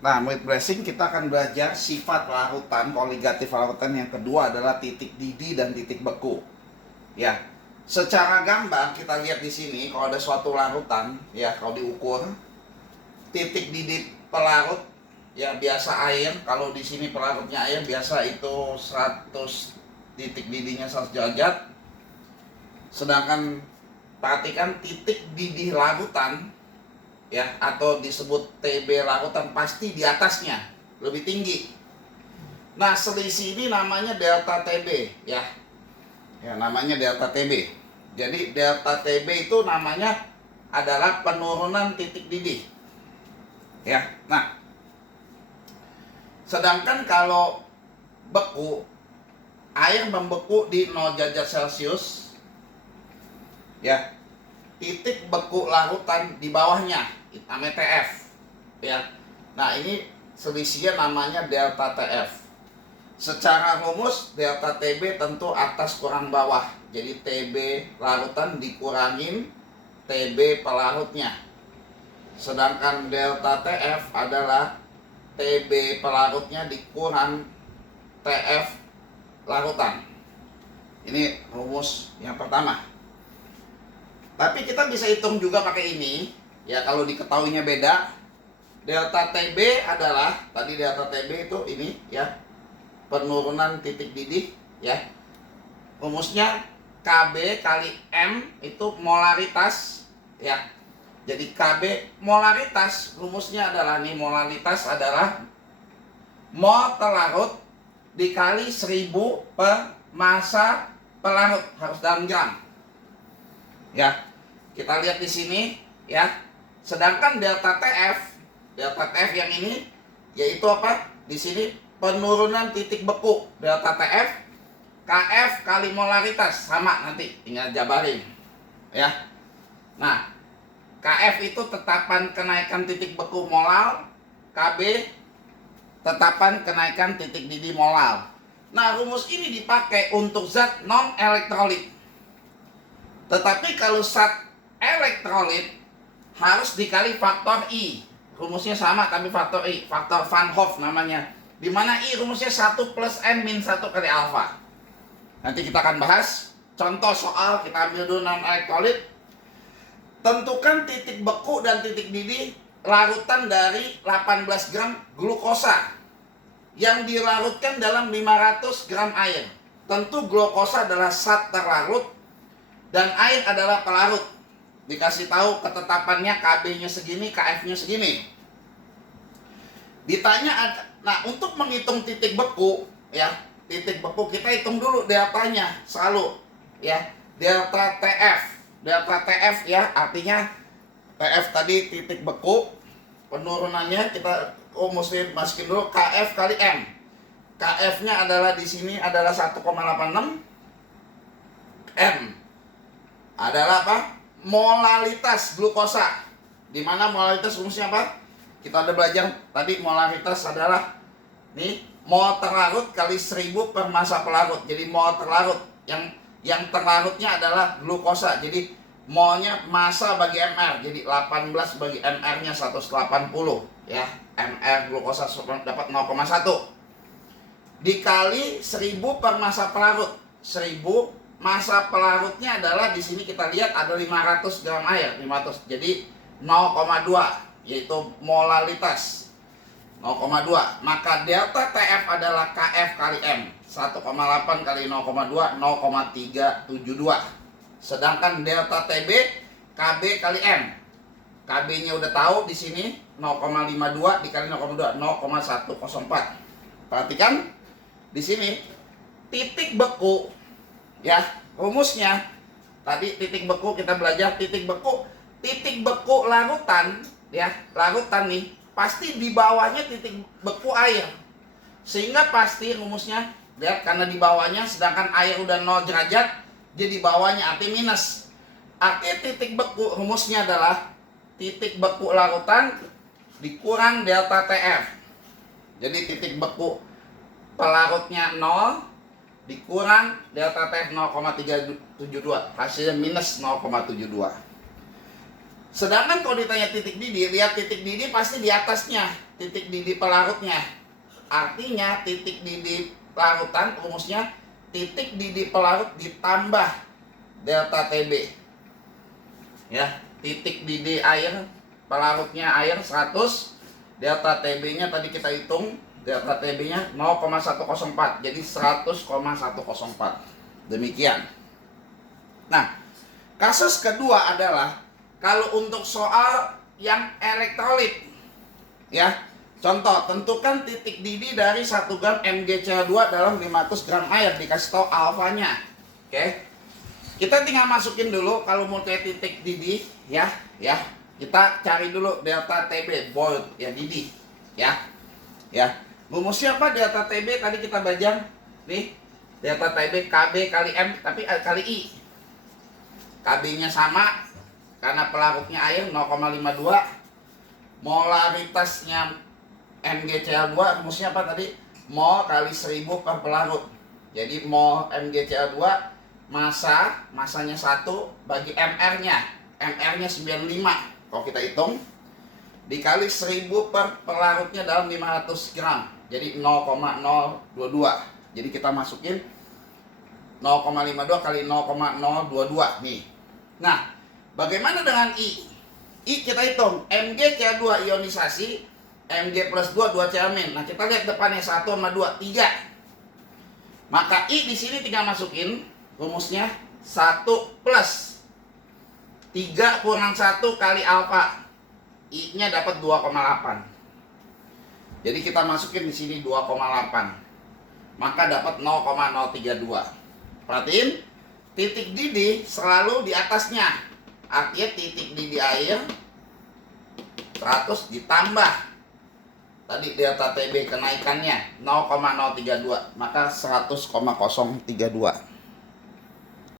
Nah, murid bracing kita akan belajar sifat larutan, koligatif larutan. Yang kedua adalah titik didih dan titik beku. Ya, secara gambar kita lihat di sini kalau ada suatu larutan, ya kalau diukur titik didih pelarut, ya biasa air. Kalau di sini pelarutnya air biasa itu 100 titik didihnya 100 derajat. Sedangkan perhatikan titik didih larutan, ya atau disebut TB larutan pasti di atasnya lebih tinggi. Nah, selisih ini namanya delta TB, ya. Ya, namanya delta TB. Jadi delta TB itu namanya adalah penurunan titik didih. Ya. Nah, sedangkan kalau beku, air membeku di 0 derajat Celcius, ya. Titik beku larutan di bawahnya namanya TF, ya. Nah, ini selisihnya namanya delta TF. Secara rumus delta TB tentu atas kurang bawah. Jadi TB larutan dikurangin TB pelarutnya. Sedangkan delta TF adalah TB pelarutnya dikurang TF larutan. Ini rumus yang pertama. Tapi kita bisa hitung juga pakai ini, ya kalau diketahuinya beda. Delta TB adalah, tadi delta TB itu ini, ya, penurunan titik didih, ya. Rumusnya KB kali M itu molaritas, ya. Jadi KB molaritas, rumusnya adalah nih, molaritas adalah mol pelarut dikali 1000 per massa pelarut, harus dalam gram. Ya. Kita lihat di sini, ya. Sedangkan delta TF yang ini yaitu apa? Di sini penurunan titik beku, delta TF KF kali molaritas, sama nanti tinggal jabarin, ya. Nah, KF itu tetapan kenaikan titik beku molal, KB tetapan kenaikan titik didih molal. Nah, rumus ini dipakai untuk zat non elektrolit. Tetapi kalau zat elektrolit harus dikali faktor I. Rumusnya sama tapi faktor I, faktor Van Hoff namanya. Dimana I rumusnya 1 plus N min 1 kali alfa. Nanti kita akan bahas contoh soal. Kita ambil dulu non elektrolit. Tentukan titik beku dan titik didih larutan dari 18 gram glukosa yang dilarutkan dalam 500 gram air. Tentu glukosa adalah zat terlarut dan air adalah pelarut. Dikasih tahu ketetapannya, KB-nya segini, KF-nya segini. Ditanya, nah untuk menghitung titik beku, ya, titik beku kita hitung dulu deltanya selalu, ya, delta TF. Delta TF, ya, artinya TF tadi titik beku, penurunannya kita mesti masukin dulu KF kali M. KF-nya adalah di sini adalah 1,86. M adalah apa? Molalitas glukosa. Di mana molalitas rumusnya apa? Kita udah belajar tadi, molalitas adalah nih mol terlarut kali 1000 per massa pelarut. Jadi mol terlarut yang terlarutnya adalah glukosa. Jadi molnya massa bagi mr. Jadi 18 bagi mr-nya 180, ya. Mr glukosa dapat 0,1 dikali 1000 per massa pelarut. 1000 massa pelarutnya adalah di sini kita lihat ada 500 gram air, 500. Jadi 0,2 yaitu molalitas 0,2. Maka delta TF adalah KF kali M. 1,8 kali 0,2 0,372. Sedangkan delta TB KB kali M. KB-nya udah tahu di sini 0,52 dikali 0,2 0,104. Perhatikan di sini titik beku, ya, rumusnya tadi titik beku kita belajar titik beku larutan, ya, larutan nih pasti di bawahnya titik beku air, sehingga pasti rumusnya lihat karena di bawahnya, sedangkan air udah 0 derajat jadi bawahnya arti minus. Arti titik beku rumusnya adalah titik beku larutan dikurang delta TF. Jadi titik beku pelarutnya 0 dikurang delta TF 0,372, hasilnya minus 0,72. Sedangkan kalau ditanya titik didih, lihat titik didih pasti di atasnya, titik didih pelarutnya. Artinya titik didih larutan rumusnya titik didih pelarut ditambah delta TB. Ya, titik didih air pelarutnya air 100, delta TB-nya tadi kita hitung, delta TB-nya 0,104. Jadi 100,104. Demikian. Nah, kasus kedua adalah kalau untuk soal yang elektrolit, ya, contoh, tentukan titik didih dari 1 gram MgCl2 dalam 500 gram air, dikasih tahu alfanya. Oke, kita tinggal masukin dulu kalau mau titik didih, ya, kita cari dulu delta TB, boil, ya, didih, ya. Rumusnya apa delta TB? Tadi kita bajang, nih, delta TB KB kali M, tapi kali I. KB-nya sama, karena pelarutnya air 0,52, molaritasnya MgCl2 rumusnya apa tadi? Mol kali 1000 per pelarut. Jadi mol MgCl2 masanya 1 bagi MR-nya. MR-nya 95. Kalau kita hitung dikali 1000 per pelarutnya dalam 500 gram. Jadi 0,022. Jadi kita masukin 0,52 kali 0,022 nih. Nah, bagaimana dengan I? I kita hitung, MgCl2 ionisasi, Mg plus 2, 2 Cl-. Nah, kita lihat depannya 1 sama 2, 3. Maka I di sini tinggal masukin rumusnya 1 plus 3 kurang 1 kali alfa. I-nya dapat 2,8. Jadi kita masukin di sini 2,8. Maka dapat 0,032. Perhatiin, titik didih selalu di atasnya. Artinya titik didih air 100 ditambah tadi delta TB kenaikannya 0,032, maka 100,032.